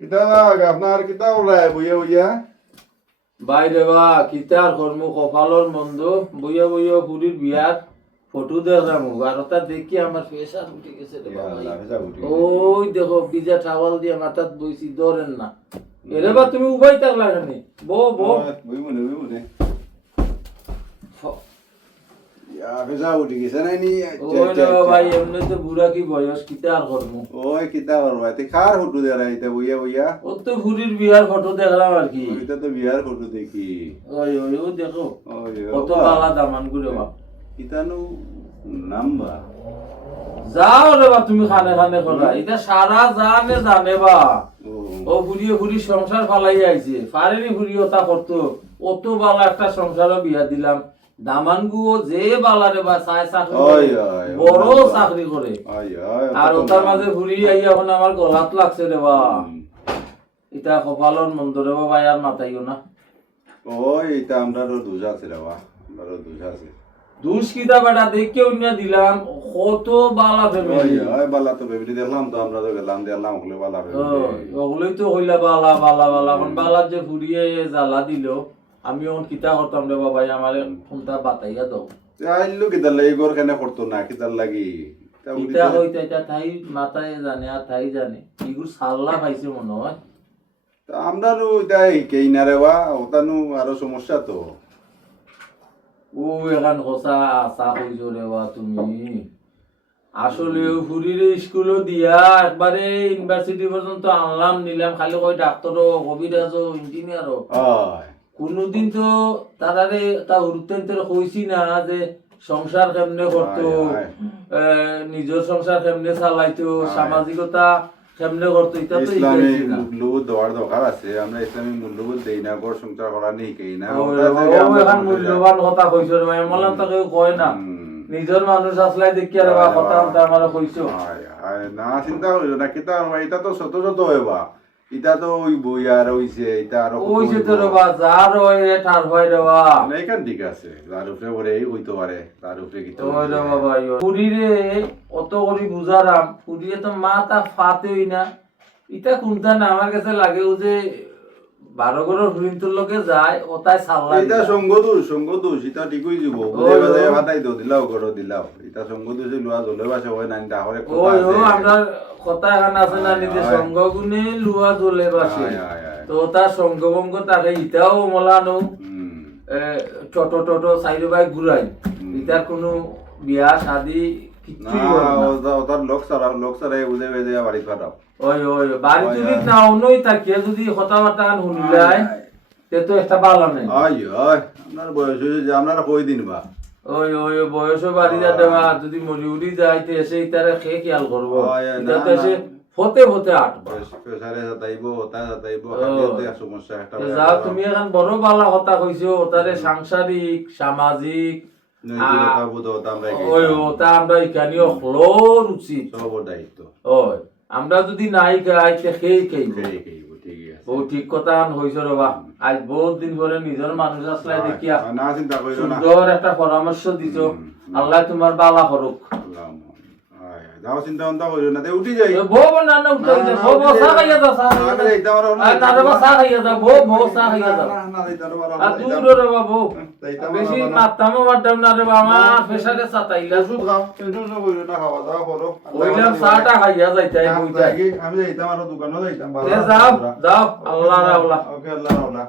কিতা লাগ? আপনার কিতা ওলাই বইয়া বইয়া বাইরে বা কিতার কর্ম কপালর মন্দ বইয়া বইয়া পুরীর বিয়ার ফটো দেখলাম আর ওটা দেখি আমার প্রেশার উঠে গেছে। ওই দেখো বিজা টাওয়াল দিয়ে মাথাত বইছি ধরেন না। এরে বা তুমি উবাই থাকলা এখানে বো বো। বই মনে বই ভেজা উঠি গেছে নাই নি? ওই এমনি তো বুড়া কি বয়স কিতার কর্ম? ওই কিতা করবা তে কার ফটো দেরা এটা বইয়া বইয়া ও তো পুরীর বিয়ার ফটো দেখলাম আর কি। এটা তো বিয়ার ফটো দেখি। ওই ওই ও দেখো। কত বালা দামান করে বাপ। কিতানো নাম্বা যাও রে বা তুমি খানে খানে করা এটা সারা জানে জানে বা। ও ও ঘুরিয়ে ঘুরি সংসার ফালাই আইছে পারেনি ঘুরি ওটা করতো অত বালা একটা সংসারও বিয়া দিলাম। দামান গুও যে বালা রে বা চায় চাকরি বড় চাকরি করে। আর ওটার মাঝে ঘুরি আই এখন আমার গলাত লাগছে রে বা। এটা মন্দ রে বাবা আর না। ওই এটা আমরা দুজা আছে রে বা। আমরা দুজা আছে। দুষ্কিতা বেটা? দেখে অন্য দিলাম কত বালা ওই ফ্যামিলি ওই বালা তো দেখলাম তো আমরা তো গেলাম দেখলাম ওগুলো বালা ওগুলোই তো হইলা বালা বালা বালা। এখন বালা যে ফুরিয়ে জ্বালা দিল। আমি এখন কিতা করতাম রে বাবা আমার ফোনটা বাতাইয়া দাও। আইলু কিদার লাগি গোর কেনে করতো না কিদার লাগি। তা উড়ি হইতে এটা তাই মাথায় জানে আর তাই জানে। এগুলো সাল্লা পাইছে মনে হয়। তা আমরারও এটা কেই না রে বা ওটানো আরও সমস্যা তো। ও এখান খসা আশা কইছো রে বা তুমি। আসলে ফুরির স্কুলও দিয়া একবারে ইউনিভার্সিটি পর্যন্ত আনলাম নিলাম খালি কই ডাক্তার কবিরাজ ইঞ্জিনিয়ার হয়। কোনোদিন তো তারারে তা উত্তর কইছি না যে সংসার কেমনে করতো নিজের সংসার কেমনে চালাইতো সামাজিকতা কেমনে করতো এটা তো ইসলামী মূল্যবোধ দেওয়ার দরকার আছে আমরা ইসলামী মূল্যবোধ দেই না ঘর সংসার করা নেই কেই না। এখন মূল্যবান কথা কইছো রে মলাম তো কেউ কয় না। নিজের মানুষ আসলাই দেখি আর কথা আমরা কইছো। না চিন্তা করিও না কিতা এটা তো ছোট হইবা এটা তো ওই বই আর হইছে এটা আরও ওই যে তোর তো আর ওই এটার হয় রে বা না, এখান ঠিক আছে। তার উপরে ওরে হইতে পারে তার উপরে কি ওই রে বাবা পুরীরে অত করে বুঝারাম। পুরি তো মা তা ফাতেই না। ইটা কোনটা না? আমার কাছে লাগে ও যে বারো হরিণটোর লোকে যায় ও তাই সাল্লা এটা সঙ্গ দোষ সঙ্গ দোষ এটা ঠিক যাব বুঝে বাজে দিলাও করো দিলাও এটা সঙ্গ দোষে লোয়া জলে বাসে হয় না এটা হরে কথা আছে আমরা কথা এখন আছে না নিজে। সঙ্গ গুণে লুয়া জ্বলে বাসে। তো তার সঙ্গভঙ্গ তাকে ইটাও মলানো। টোটো টোটো সাইডে বাই ঘুরাই। ইটার কোনো বিয়া শাদি আপনার কই দিন বা? ওই ওই বয়সও বাড়ি যা যদি মরি উড়ি যাইতে এসে খেয়ে খেয়াল করব। ইতাতে এসে একটা যাও তুমি এখন বড় বালা কথা কইছো ওটারে সাংসারিক সামাজিক আমরা এখানেও উচিত দায়িত্ব যদি নাই সেই খেইব ঠিক কথা হয়েছে রবা আজ বহুত দিন পরে নিজের মানুষ আসলাই দেখিয়া সুন্দর একটা পরামর্শ দিছ আল্লাহ তোমার বালা করুক আয়, যাও চিন্তা ভাবনা করিও না উঠি যাই। বউ না না বউ বউ খাইয়া দাও দাও। আর তারে বা খাইয়া দাও বউ বউ খাইয়া দাও। আর দূর রে বেশি না। বা আমার খাও, না, খাওয়া করো। চাটা খাইয়া যাইতাই আমি বইতাই যাই, আমি যাইতাম আরও দোকানও যাইতাম যাও যাও আল্লাহ আল্লাহ। ওকে আল্লাহ আল্লাহ।